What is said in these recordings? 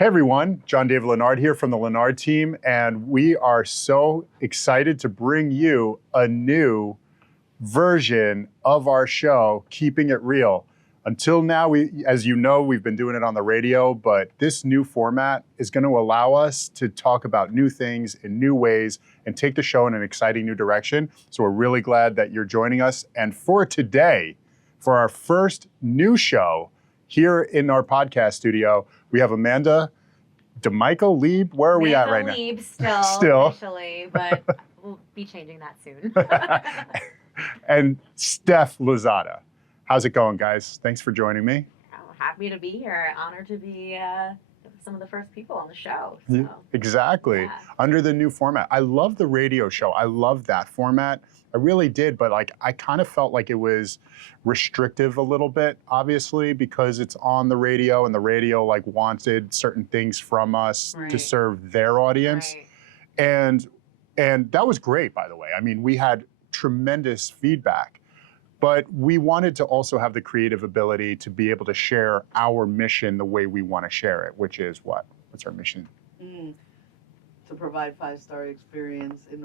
Hey everyone, Jon-David Lenard here from the Lenard team, and we are so excited to bring you a new version of our show, Keeping It Real. Until now, as you know, we've been doing it on the radio, but this new format is going to allow us to talk about new things in new ways and take the show in an exciting new direction. So we're really glad that you're joining us. And for today, for our first new show here in our podcast studio, we have Amanda DeMichael Lieb. Where are we at right Lieb now? still, officially, but we'll be changing that soon. And Steph Lozada. How's it going, guys? Thanks for joining me. Oh, happy to be here. Honored to be some of the first people on the show. So. Yeah, exactly. Yeah. Under the new format. I love the radio show. I love that format. I really did, but I kind of felt like it was restrictive a little bit, obviously, because it's on the radio and the radio wanted certain things from us to serve their audience. Right. And that was great, by the way. I mean, we had tremendous feedback, but we wanted to also have the creative ability to be able to share our mission the way we want to share it, which is what? What's our mission? To provide 5-star experience in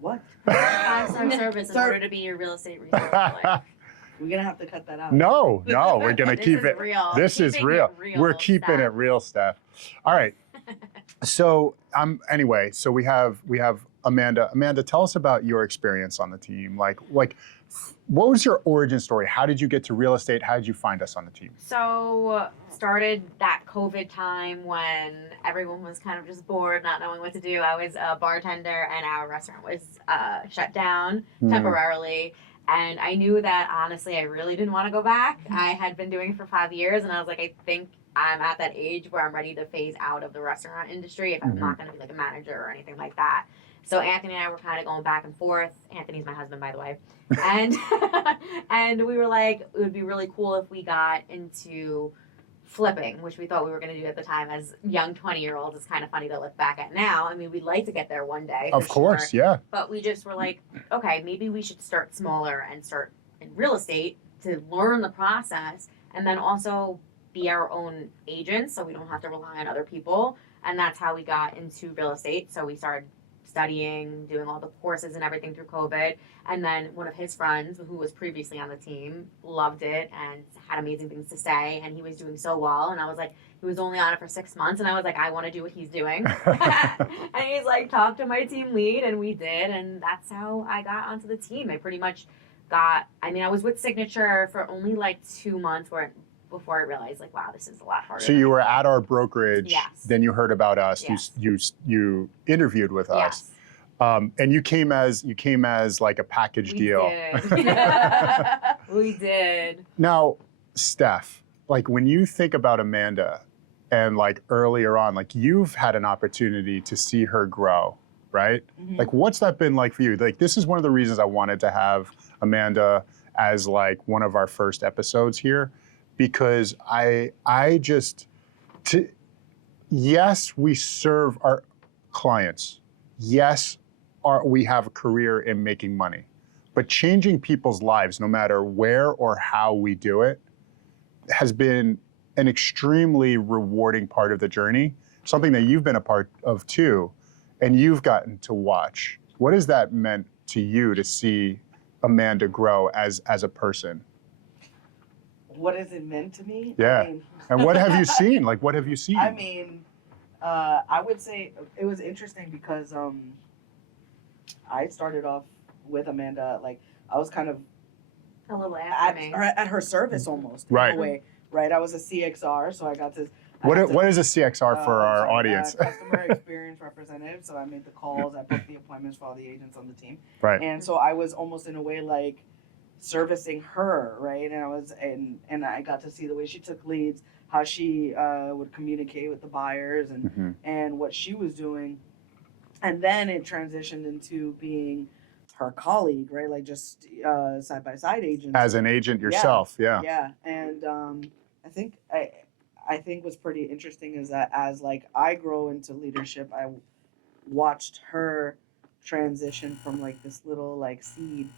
what? 5-star service in order to be your real estate research player. We're gonna have to cut that out. No, we're gonna keep it real. This is real. We're keeping it real, Steph. All right. So anyway, so we have Amanda. Amanda, tell us about your experience on the team. Like what was your origin story? How did you get to real estate? How did you find us on the team? So started that COVID time when everyone was kind of just bored, not knowing what to do. I was a bartender and our restaurant was shut down temporarily. And I knew that, honestly, I really didn't want to go back. I had been doing it for 5 years, and I was like, I think I'm at that age where I'm ready to phase out of the restaurant industry if I'm not going to be like a manager or anything like that. So Anthony and I were kind of going back and forth. Anthony's my husband, by the way. And and we were like, it would be really cool if we got into flipping, which we thought we were going to do at the time as young 20-year-olds. It's kind of funny to look back at now. I mean, we'd like to get there one day. Of course, sure. Yeah. But we just were like, okay, maybe we should start smaller and start in real estate to learn the process and then also be our own agents so we don't have to rely on other people. And that's how we got into real estate. So we started studying, doing all the courses and everything through COVID. And then one of his friends, who was previously on the team, loved it and had amazing things to say. And he was doing so well. And I was like, he was only on it for 6 months. And I was like, I want to do what he's doing. And he's like, talk to my team lead. And we did. And that's how I got onto the team. I pretty much I was with Signature for only 2 months before I realized, wow, this is a lot harder. So you were at our brokerage, yes. Then you heard about us, yes. you interviewed with us, yes. And you came as a package deal. Did. We did. Now, Steph, when you think about Amanda and earlier on, you've had an opportunity to see her grow, right? Mm-hmm. What's that been like for you? This is one of the reasons I wanted to have Amanda as one of our first episodes here. Because yes, we serve our clients. Yes, we have a career in making money. But changing people's lives, no matter where or how we do it, has been an extremely rewarding part of the journey, something that you've been a part of too, and you've gotten to watch. What has that meant to you to see Amanda grow as a person? What has it meant to me? Yeah. And what have you seen? What have you seen? I mean, I would say it was interesting because I started off with Amanda, I was kind of a little at her service almost, right. In a way, right? I was a CXR, so I got to... What is a CXR for our audience? Customer experience representative. So I made the calls, I booked the appointments for all the agents on the team. Right. And so I was almost in a way servicing her, right? And I got to see the way she took leads, how she would communicate with the buyers and what she was doing. And then it transitioned into being her colleague, right? Just side-by-side agent. As an agent yourself, yeah. Yeah, and I think what's pretty interesting is that as I grow into leadership, I watched her transition from this little seed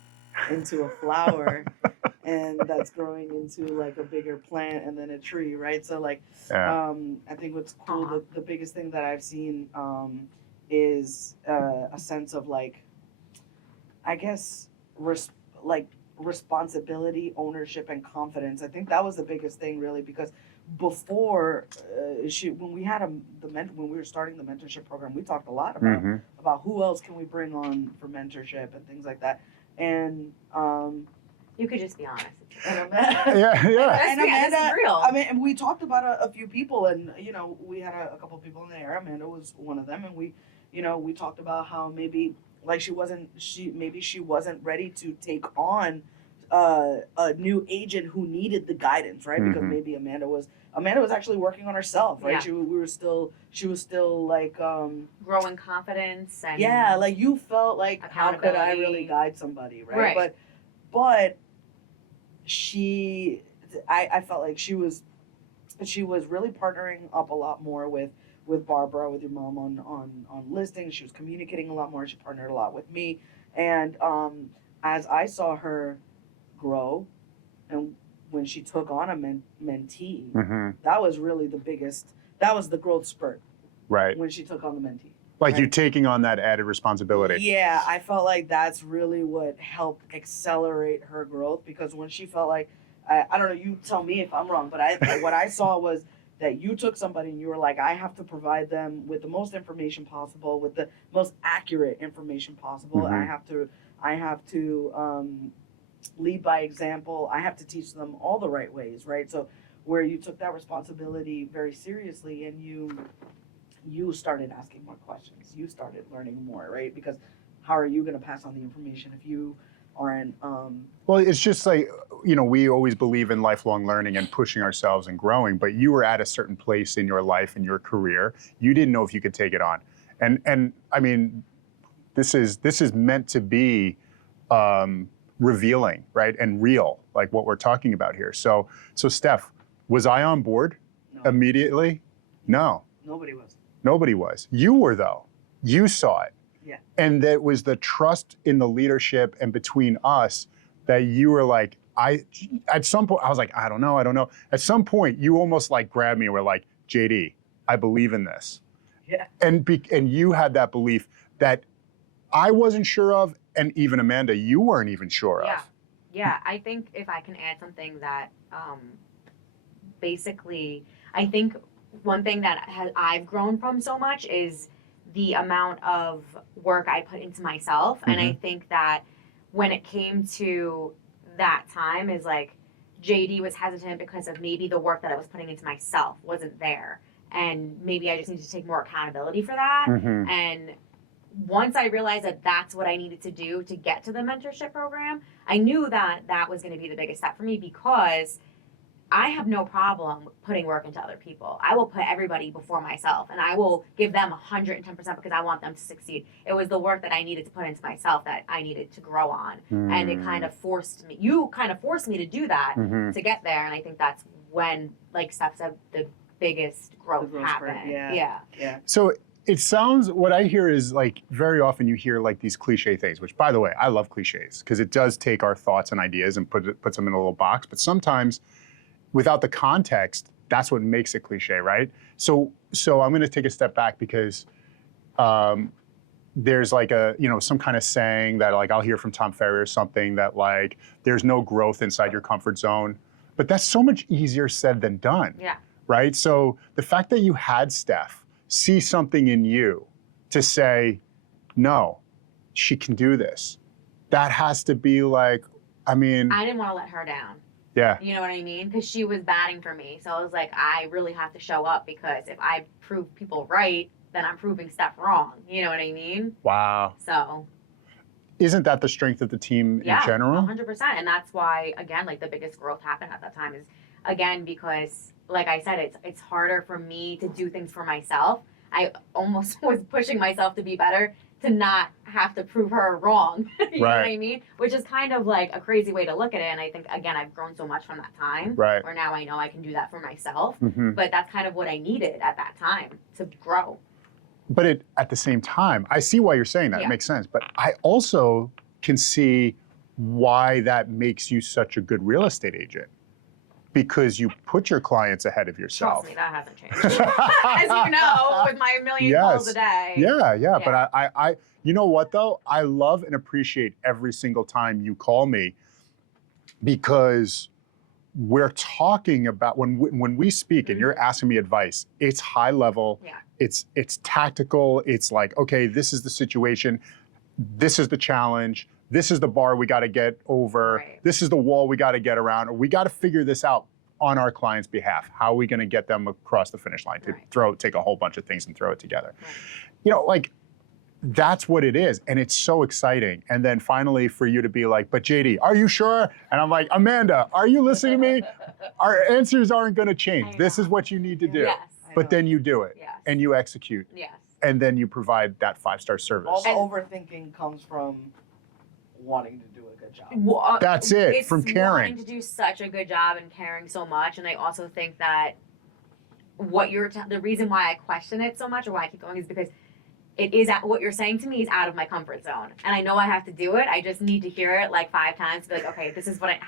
into a flower, and that's growing into like a bigger plant and then a tree, right? So like, Yeah. I think what's cool, the biggest thing that I've seen is a sense of like, I guess, like responsibility, ownership, and confidence. I think that was the biggest thing, really, because before when we had when we were starting the mentorship program, we talked a lot about who else can we bring on for mentorship and things like that. And you could just be honest. and Amanda, And Amanda, this is real. I mean, we talked about a few people, and we had a couple people in the air. Amanda was one of them, and we talked about how maybe like she wasn't ready to take on a new agent who needed the guidance, right? Because maybe Amanda was actually working on herself, right? Yeah. She was still like growing confidence and like you felt like, how could I really guide somebody, right? But I felt like she was really partnering up a lot more with Barbara, with your mom on listings. She was communicating a lot more. She partnered a lot with me, and as I saw her grow, and when she took on a mentee, that was really the biggest. That was the growth spurt, right? When she took on the mentee, like you taking on that added responsibility. Yeah, I felt like that's really what helped accelerate her growth, because when she felt like, I don't know, you tell me if I'm wrong, but what I saw was that you took somebody and you were like, I have to provide them with the most information possible, with the most accurate information possible. I have to lead by example. I have to teach them all the right ways, right? So where you took that responsibility very seriously, and you started asking more questions. You started learning more, right? Because how are you going to pass on the information if you aren't? Well, it's just like, we always believe in lifelong learning and pushing ourselves and growing, but you were at a certain place in your life and your career. You didn't know if you could take it on. And I mean, this is meant to be revealing, right? And real, like what we're talking about here. So Steph, was I on board immediately? No. Nobody was. You were, though. You saw it. Yeah. And that was the trust in the leadership and between us that you were like, at some point, I was like, I don't know. At some point, you almost like grabbed me and were like, JD, I believe in this. Yeah. And you had that belief that I wasn't sure of, and even Amanda, you weren't even sure of. Yeah, I think if I can add something that basically, I think one thing that I've grown from so much is the amount of work I put into myself. And I think that when it came to that time is like JD was hesitant because of maybe the work that I was putting into myself wasn't there. And maybe I just need to take more accountability for that. And once I realized that that's what I needed to do to get to the mentorship program, I knew that that was going to be the biggest step for me, because I have no problem putting work into other people. I will put everybody before myself, and I will give them 110% because I want them to succeed. It was the work that I needed to put into myself that I needed to grow on. And it kind of forced me, you kind of forced me to do that to get there. And I think that's when, like Steph said, the biggest growth happened. Yeah. So it sounds, what I hear is like, very often you hear like these cliche things, which by the way, I love cliches because it does take our thoughts and ideas and puts them in a little box. But sometimes without the context, that's what makes it cliche, right? So I'm going to take a step back, because there's like some kind of saying that like I'll hear from Tom Ferry or something that like there's no growth inside your comfort zone, but that's so much easier said than done. Yeah. Right? So the fact that you had Steph see something in you to say, no, she can do this, that has to be like, I mean, I didn't want to let her down. Yeah. You know what I mean? Because she was batting for me. So I was like, I really have to show up, because if I prove people right, then I'm proving stuff wrong. You know what I mean? Wow. So. Isn't that the strength of the team in general? 100%. And that's why, again, like the biggest growth happened at that time is, again, because like I said, it's harder for me to do things for myself. I almost was pushing myself to be better, to not have to prove her wrong. You know what I mean? Which is kind of like a crazy way to look at it. And I think, again, I've grown so much from that time. Right. Where now I know I can do that for myself. But that's kind of what I needed at that time to grow. But at the same time, I see why you're saying that. It makes sense. But I also can see why that makes you such a good real estate agent. Because you put your clients ahead of yourself. Trust me, that hasn't changed. As you know, with my million calls a day. Yeah. But I, you know what though? I love and appreciate every single time you call me, because we're talking about, when we speak and you're asking me advice, it's high level, it's tactical, it's like, okay, this is the situation, this is the challenge, this is the bar we got to get over, this is the wall we got to get around, or we got to figure this out on our client's behalf. How are we going to get them across the finish line to take a whole bunch of things and throw it together? You know, like, that's what it is, and it's so exciting. And then finally for you to be like, but JD, are you sure? And I'm like, Amanda, are you listening to me? Our answers aren't going to change. This is what you need to do. Yes. But then you do it, and you execute, and then you provide that 5-star service. All the overthinking comes from wanting to do a good job. Well, that's it, it's from caring. Wanting to do such a good job and caring so much, and I also think that the reason why I question it so much, or why I keep going, is because it is what you're saying to me is out of my comfort zone, and I know I have to do it. I just need to hear it like 5 times to be like, okay, this is what I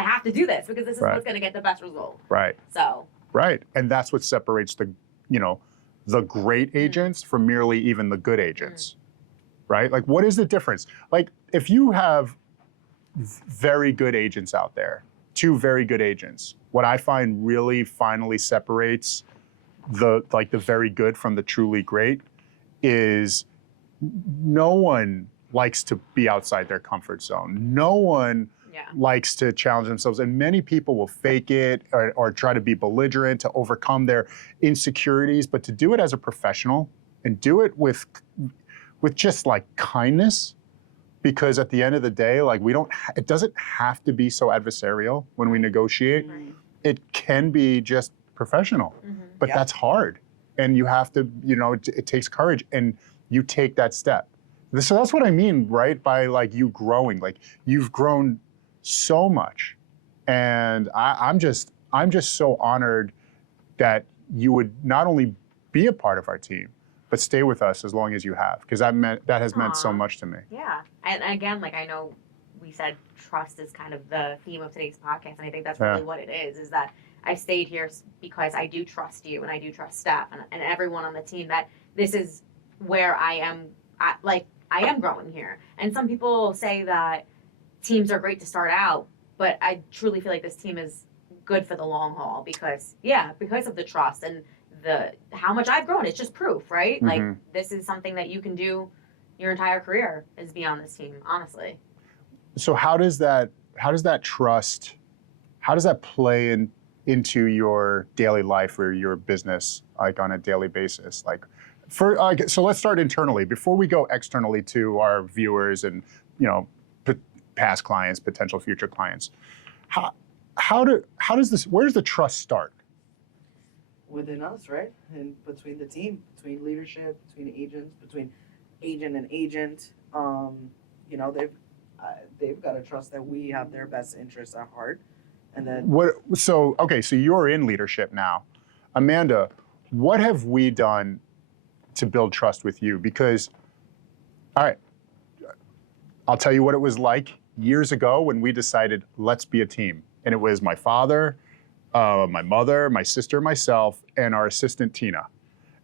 have to do this, because this is what's going to get the best result. Right, and that's what separates the great agents from merely even the good agents. Right? Like, what is the difference? Like, if you have very good agents out there, 2 very good agents, what I find really finally separates the very good from the truly great is no one likes to be outside their comfort zone. No one likes to challenge themselves. And many people will fake it or try to be belligerent to overcome their insecurities, but to do it as a professional and do it with just like kindness, because at the end of the day, like, it doesn't have to be so adversarial when we negotiate. It can be just professional, but that's hard. And you have to, it takes courage, and you take that step. So that's what I mean, right? By like you growing, like you've grown so much. And I'm just so honored that you would not only be a part of our team, but stay with us as long as you have, because that has meant so much to me. Yeah, and again, like, I know we said trust is kind of the theme of today's podcast, and I think that's really what it is that I stayed here because I do trust you, and I do trust staff and everyone on the team, that this is where I am growing here. And some people say that teams are great to start out, but I truly feel like this team is good for the long haul because of the trust and how much I've grown. It's just proof, right? Like, this is something that you can do your entire career is be on this team, honestly. So how does that trust, how does that play into your daily life or your business, like on a daily basis? Like, so let's start internally before we go externally to our viewers and past clients, potential future clients. How does this? Where does the trust start? Within us, right? And between the team, between leadership, between agents, between agent and agent. They've got to trust that we have their best interests at heart, and then. So you're in leadership now, Amanda. What have we done to build trust with you? Because, all right, I'll tell you what it was like years ago when we decided, let's be a team. And it was my father, my mother, my sister, myself, and our assistant, Tina.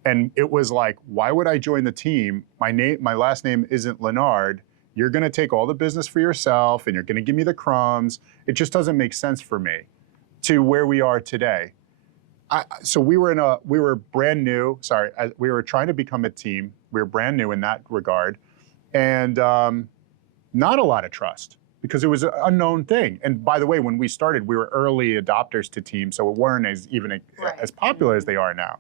And it was like, why would I join the team? My last name isn't Lenard. You're gonna take all the business for yourself and you're gonna give me the crumbs. It just doesn't make sense for me to where we are today. So we were brand new, we were trying to become a team. We were brand new in that regard. And not a lot of trust because it was an unknown thing. And by the way, when we started, we were early adopters to teams, so it weren't as popular as they are now.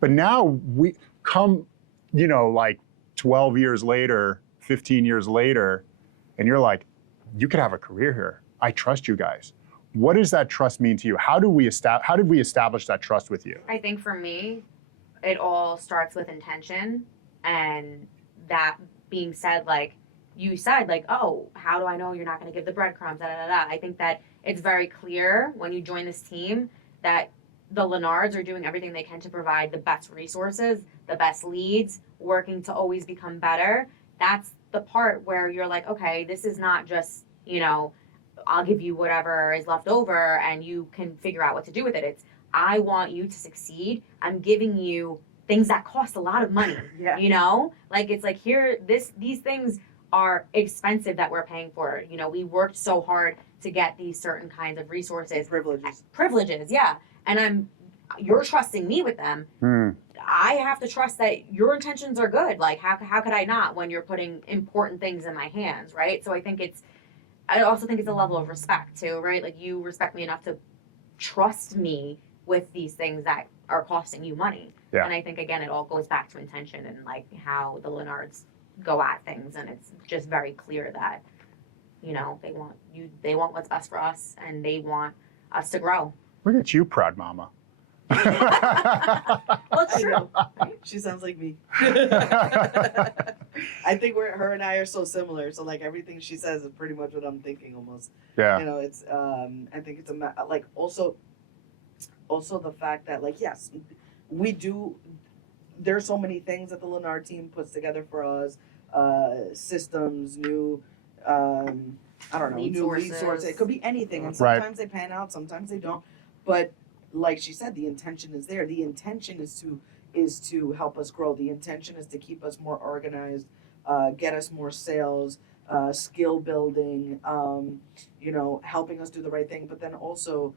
But now we come, like 12 years later, 15 years later, and you're like, you could have a career here. I trust you guys. What does that trust mean to you? How did we establish that trust with you? I think for me, it all starts with intention. And that being said, like you said, like, oh, how do I know you're not going to give the breadcrumbs? I think that it's very clear when you join this team that the Lenards are doing everything they can to provide the best resources, the best leads, working to always become better. That's the part where you're like, okay, this is not just you know, I'll give you whatever is left over and you can figure out what to do with it. It's, I want you to succeed. I'm giving you things that cost a lot of money. Yeah. You know, like it's like here, these things are expensive that we're paying for. You know, we worked so hard to get these certain kinds of resources, privileges, yeah. And you're trusting me with them. I have to trust that your intentions are good. Like how could I not when you're putting important things in my hands, right? So I also think it's a level of respect too, right? Like you respect me enough to trust me with these things that are costing you money. Yeah. And I think again, it all goes back to intention and like how the Lenards go at things, and it's just very clear that, you know, they want what's best for us, and they want us to grow. Look at you, proud mama. Well, it's true. Right? She sounds like me. I think her and I are so similar. So like everything she says is pretty much what I'm thinking almost. Yeah. You know, it's I think it's like also the fact that like yes, we do. There's so many things that the Lenard team puts together for us, systems, new. I don't know, new resources. It could be anything, and sometimes they pan out, sometimes they don't. But like she said, the intention is there. The intention is to help us grow. The intention is to keep us more organized, get us more sales, skill building, you know, helping us do the right thing, but then also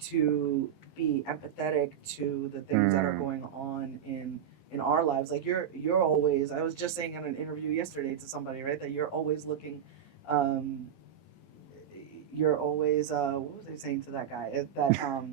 to be empathetic to the things that are going on in our lives. Like you're always, I was just saying in an interview yesterday to somebody, right, that you're always looking, you're always, what was I saying to that guy? That,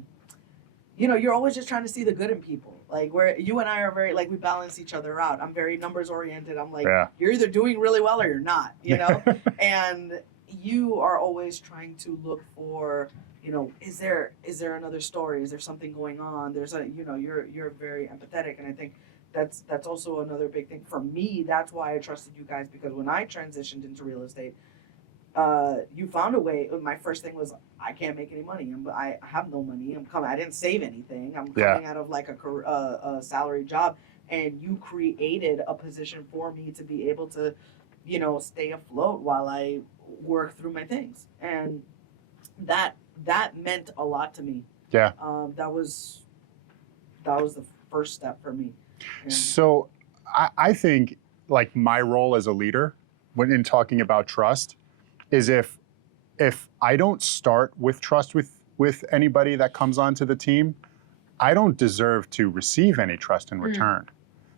you know, you're always just trying to see the good in people. Like where you and I are very, like we balance each other out. I'm very numbers oriented. I'm like, you're either doing really well or you're not, you know? And you are always trying to look for, you know, is there another story? Is there something going on? There's a, you know, you're very empathetic. And I think that's also another big thing for me. That's why I trusted you guys, because when I transitioned into real estate, you found a way. My first thing was, I can't make any money. I have no money. I didn't save anything. I'm coming out of like a salary job, and you created a position for me to be able to, you know, stay afloat while I work through my things. And that meant a lot to me. Yeah. That was the first step for me. And so I think like my role as a leader when in talking about trust is if I don't start with trust with anybody that comes onto the team, I don't deserve to receive any trust in return.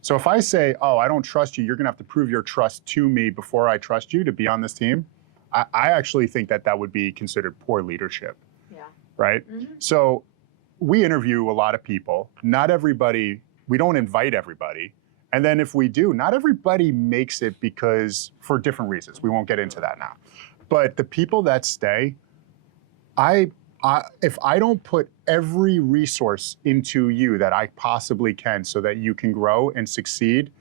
So if I say, oh, I don't trust you, you're gonna have to prove your trust to me before I trust you to be on this team, I actually think that would be considered poor leadership. Yeah. Right? So we interview a lot of people. Not everybody, we don't invite everybody. And then if we do, not everybody makes it because for different reasons. We won't get into that now. But the people that stay, if I don't put every resource into you that I possibly can so that you can grow and succeed,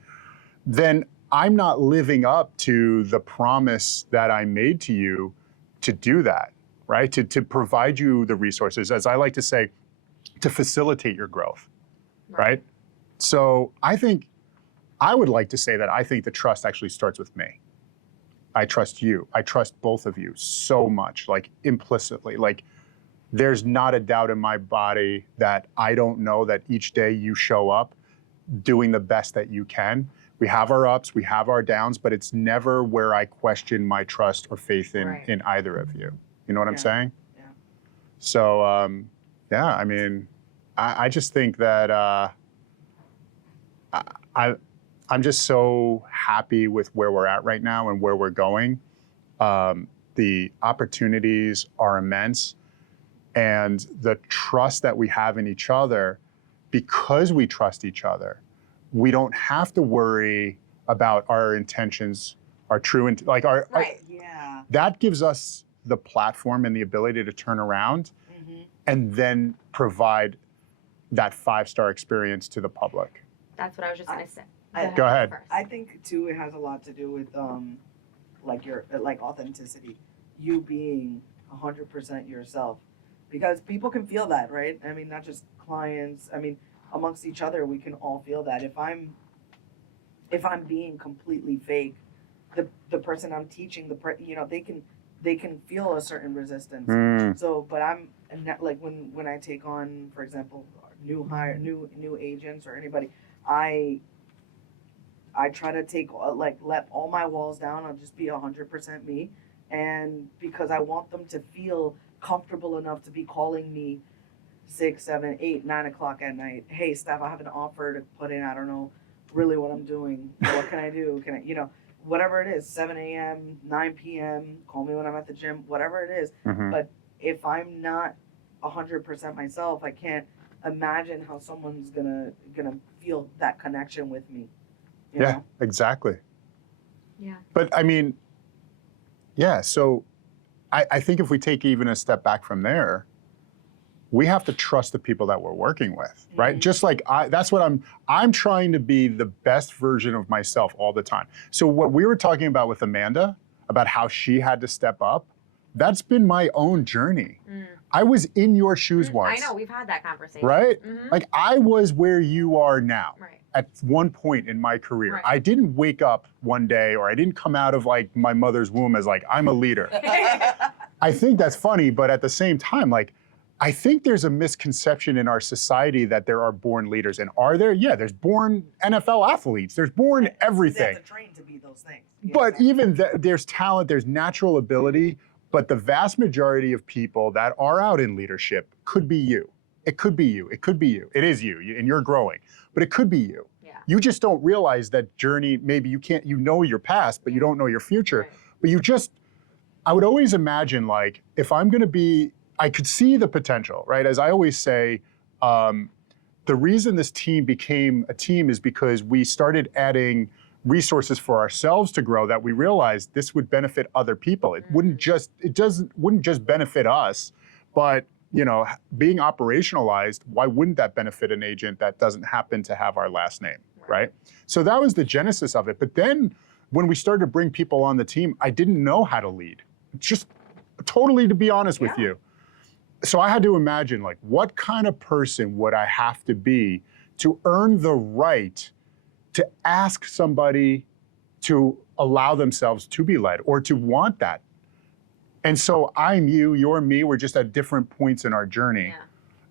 then I'm not living up to the promise that I made to you to do that, right? To provide you the resources, as I like to say, to facilitate your growth, right? So I would like to say that I think the trust actually starts with me. I trust you. I trust both of you so much, like implicitly. Like there's not a doubt in my body that I don't know that each day you show up doing the best that you can. We have our ups, we have our downs, but it's never where I question my trust or faith in either of you. You know what I'm saying? Yeah. So, I mean, I just think that I'm just so happy with where we're at right now and where we're going. The opportunities are immense, and the trust that we have in each other, because we trust each other, we don't have to worry about our intentions, our true, that gives us the platform and the ability to turn around and then provide that 5-star experience to the public. That's what I was just going to say. Go ahead. I think too, it has a lot to do with like your authenticity, you being 100% yourself, because people can feel that, right? I mean, not just clients. I mean, amongst each other, we can all feel that. If I'm being completely fake, the person I'm teaching, they can they can feel a certain resistance. So, but I'm not, like when I take on, for example, new agents or anybody, I try to take let all my walls down. I'll just be 100% me, and because I want them to feel comfortable enough to be calling me 6, 7, 8, 9 o'clock at night. Hey, Steph, I have an offer to put in. I don't know really what I'm doing. What can I do? Can I, whatever it is, 7 a.m., 9 p.m., call me when I'm at the gym, whatever it is. But if I'm not 100% myself, I can't imagine how someone's gonna feel that connection with me. You know? Exactly. Yeah. But I mean, so I think if we take even a step back from there, we have to trust the people that we're working with, right? Just like that's what I'm trying to be the best version of myself all the time. So what we were talking about with Amanda, about how she had to step up, that's been my own journey. I was in your shoes once. I know, we've had that conversation. Right? Like I was where you are now. Right. At one point in my career. Right. I didn't wake up one day, or I didn't come out of like my mother's womb as like, I'm a leader. I think that's funny, but at the same time, like, I think there's a misconception in our society that there are born leaders. And are there? Yeah, there's born NFL athletes. There's born everything. They have to train to be those things. But even there's talent, there's natural ability, but the vast majority of people that are out in leadership could be you. It could be you. It could be you. It is you, and you're growing. But it could be you. Yeah. You just don't realize that journey. Maybe you can't, know your past, but you don't know your future. Right. But I would always imagine, like, if I'm going to be, I could see the potential, right? As I always say, the reason this team became a team is because we started adding resources for ourselves to grow, that we realized this would benefit other people. It wouldn't just benefit us, but being operationalized, why wouldn't that benefit an agent that doesn't happen to have our last name, right? So that was the genesis of it. But then when we started to bring people on the team, I didn't know how to lead. Just totally, to be honest with you. So I had to imagine, like, what kind of person would I have to be to earn the right to ask somebody to allow themselves to be led or to want that. And so I'm you, you're me, we're just at different points in our journey.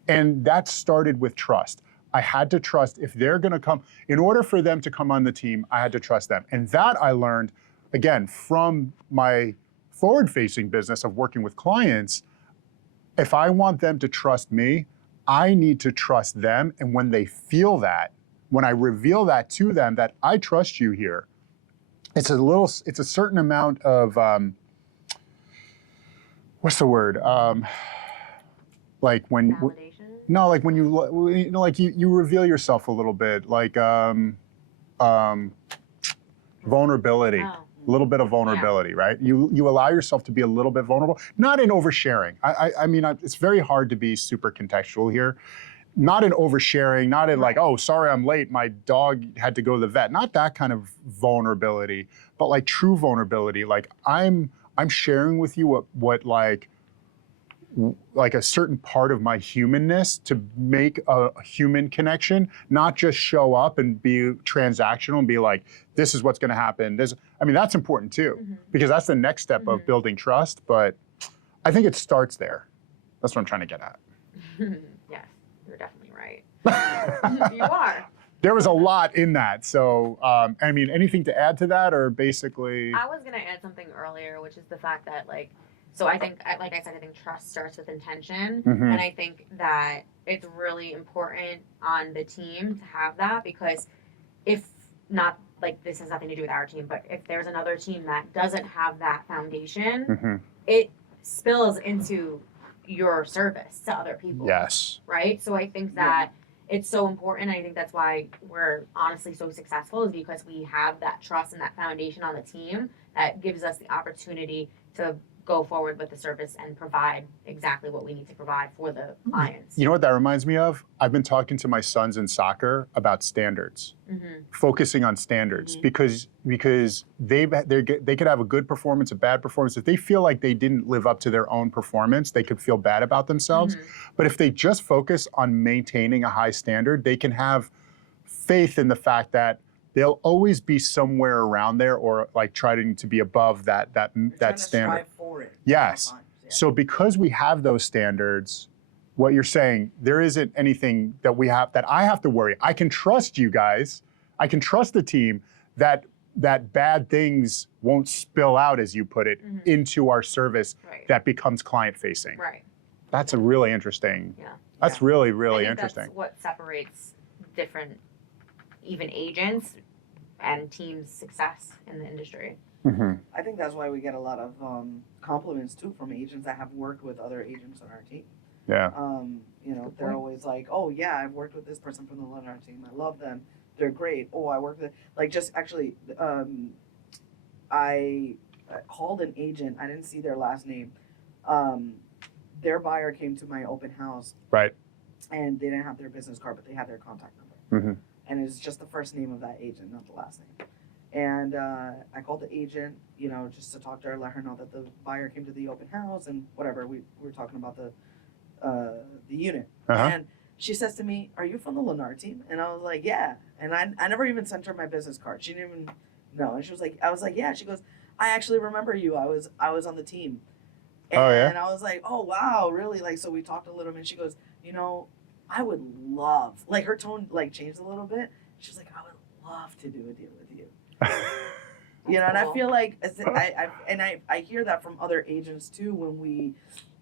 And that started with trust. I had to trust if they're gonna come, in order for them to come on the team, I had to trust them. And that I learned, again, from my forward-facing business of working with clients. If I want them to trust me, I need to trust them. And when they feel that, when I reveal that to them, that I trust you here, it's a certain amount of, what's the word? Like when, Validation? no, like when like you reveal yourself a little bit, like vulnerability. Oh. A little bit of vulnerability, right? You allow yourself to be a little bit vulnerable, not in oversharing. I mean, it's very hard to be super contextual here. Not in oversharing, not in like, oh, sorry, I'm late, my dog had to go to the vet. Not that kind of vulnerability, but like true vulnerability. Like I'm sharing with you what like a certain part of my humanness to make a human connection, not just show up and be transactional and be like, this is what's gonna happen. I mean, that's important too, because that's the next step of building trust, but I think it starts there. That's what I'm trying to get at. Yes, you're definitely right. You are. There was a lot in that. So, I mean, anything to add to that, or basically? I was gonna add something earlier, which is the fact that so I think, like I said, I think trust starts with intention. And I think that it's really important on the team to have that, because if not, like, this has nothing to do with our team, but if there's another team that doesn't have that foundation, it spills into your service to other people. Yes. Right? So I think that it's so important. I think that's why we're honestly so successful, is because we have that trust and that foundation on the team that gives us the opportunity to go forward with the service and provide exactly what we need to provide for the clients. You know what that reminds me of? I've been talking to my sons in soccer about standards, focusing on standards, because they could have a good performance, a bad performance. If they feel like they didn't live up to their own performance, they could feel bad about themselves. But if they just focus on maintaining a high standard, they can have faith in the fact that they'll always be somewhere around there, or like trying to be above that standard. For it. Yes. Times, yeah. So because we have those standards, what you're saying, there isn't anything that I have to worry. I can trust you guys. I can trust the team that bad things won't spill out, as you put it, into our service that becomes client facing. Right. That's a really interesting. Yeah. That's really, really I think interesting. That's what separates different, even agents and teams' success in the industry. I think that's why we get a lot of compliments too from agents that have worked with other agents on our team. Yeah. You know, they're always like, "Oh yeah, I've worked with this person from the Lenard team. I love them. They're great. Oh, I work with," like, just actually, I called an agent. I didn't see their last name. Their buyer came to my open house. Right. And they didn't have their business card, but they had their contact number. And it's just the first name of that agent, not the last name. And I called the agent, you know, just to talk to her, let her know that the buyer came to the open house and whatever. We were talking about the unit. And she says to me, "Are you from the Lenard team?" And I was like, "Yeah." And I never even sent her my business card. She didn't even know. And she was like, I was like, "Yeah." She goes, "I actually remember you. I was on the team." And, and I was like, "Oh wow, really?" Like, so we talked a little bit. And she goes, "You know, I would love," like, her tone like changed a little bit. She was like, "I would love to do a deal with you." You know, and I feel like I hear that from other agents too when we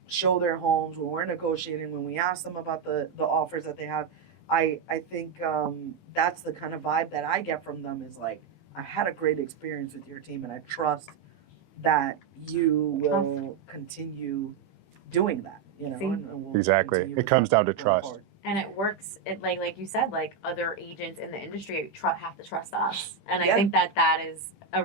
show their homes, when we're negotiating, when we ask them about the offers that they have. I think that's the kind of vibe that I get from them, is like, I had a great experience with your team and I trust that you will continue doing that, you know. And we'll Exactly. continue It comes down to going trust. forward. And it works. It like you said, like, other agents in the industry have to trust us. And I Yeah. think that is a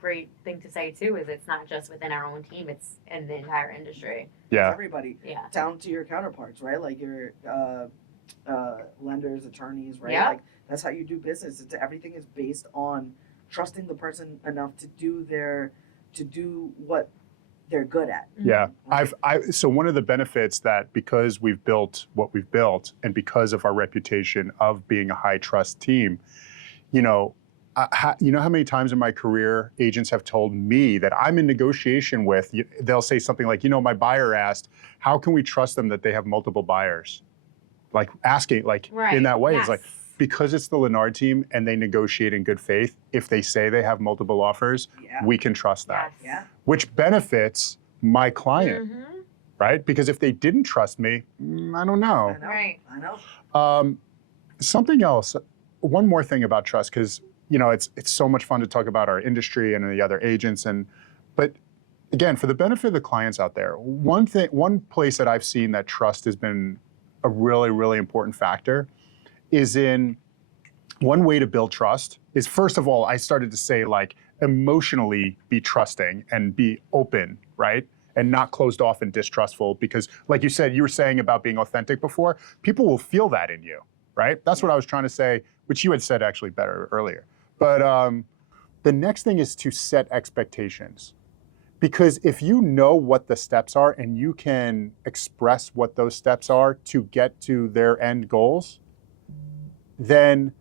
great thing to say too. Is it's not just within our own team; it's in the entire industry. Yeah. Everybody, Yeah. down to your counterparts, right? Like your lenders, attorneys, right? Yeah. Like, that's how you do business. Everything is based on trusting the person enough to do what they're good at. Yeah. So one of the benefits that, because we've built what we've built and because of our reputation of being a high trust team, you know, you know how many times in my career agents have told me that I'm in negotiation with, they'll say something like, you know, my buyer asked, how can we trust them that they have multiple buyers? Like, asking, like, in that way. It's like, because it's the Lenard team and they negotiate in good faith, if they say they have multiple offers, we can trust that. Yeah. Which benefits my client, right? Because if they didn't trust me, I don't know. Right. I know. Something else, one more thing about trust, because, you know, it's so much fun to talk about our industry and the other agents, but again, for the benefit of the clients out there, one place that I've seen that trust has been a really, really important factor is in, one way to build trust is, first of all, I started to say, like, emotionally be trusting and be open, right? And not closed off and distrustful, because like you said, you were saying about being authentic before, people will feel that in you, right? That's what I was trying to say, which you had said actually better earlier. But the next thing is to set expectations. Because if you know what the steps are and you can express what those steps are to get to their end goals, then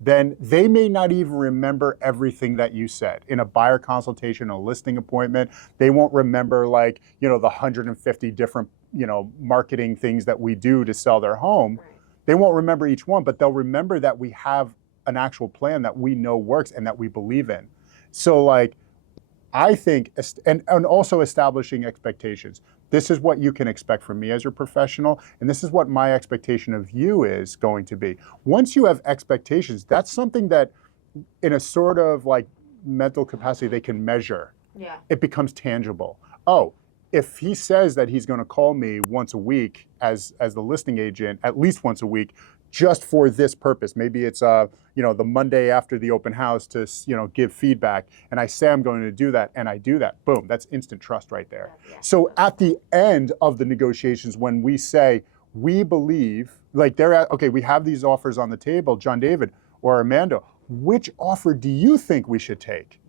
they may not even remember everything that you said. In a buyer consultation, a listing appointment, they won't remember, like, you know, the 150 different, you know, marketing things that we do to sell their home. Right. They won't remember each one, but they'll remember that we have an actual plan that we know works and that we believe in. So, like, I think, and also establishing expectations. This is what you can expect from me as your professional, and this is what my expectation of you is going to be. Once you have expectations, that's something that, in a sort of like mental capacity, they can measure. Yeah. It becomes tangible. Oh, if he says that he's going to call me once a week as the listing agent, at least once a week, just for this purpose. Maybe it's you know, the Monday after the open house to, you know, give feedback, and I say I'm going to do that, and I do that. Boom, that's instant trust right there. Yeah. So at the end of the negotiations, when we say we believe, like, they're at, okay, we have these offers on the table, Jon-David or Amanda, which offer do you think we should take?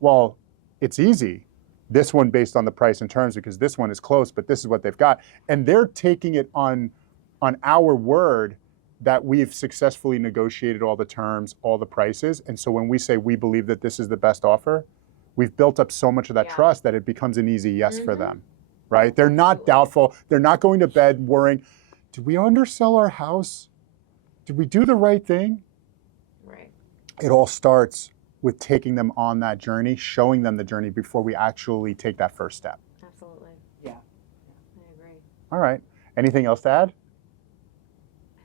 Well, it's easy. This one based on the price and terms, because this one is close, but this is what they've got, and they're taking it on our word that we've successfully negotiated all the terms, all the prices. And so when we say we believe that this is the best offer, we've built up so much of that Yeah. trust that it becomes an easy yes for Mhm. them, right? They're not Absolutely. doubtful. They're not going to bed worrying, did we undersell our house? Did we do the right thing? Right. It all starts with taking them on that journey, showing them the journey before we actually take that first step. Absolutely. Yeah. I agree. All right. Anything else to add?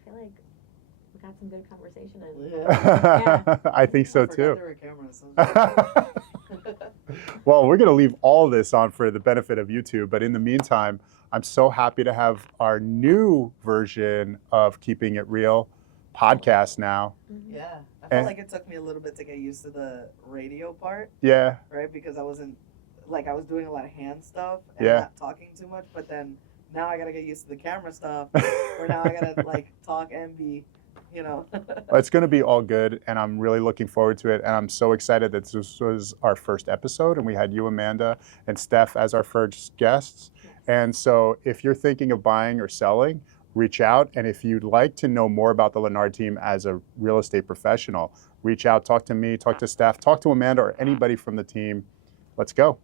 I feel like we got some good conversation in. Yeah. I think so I forgot too. there were cameras. So Well, we're going to leave all this on for the benefit of YouTube, but in the meantime, I'm so happy to have our new version of Keeping It Real podcast now. Mhm. yeah, I And- felt like it took me a little bit to get used to the radio part, Yeah. right? Because I wasn't like I was doing a lot of hand stuff and Yeah. not talking too much. But then now I gotta get used to the camera stuff. Where now I gotta like talk and be, you know. It's going to be all good, and I'm really looking forward to it. And I'm so excited that this was our first episode, and we had you, Amanda, and Steph as our first guests. And so if you're thinking of buying or selling, reach out. And if you'd like to know more about the Lenard team as a real estate professional, reach out, talk to me, talk to Steph, talk to Amanda or anybody from the team. Let's go.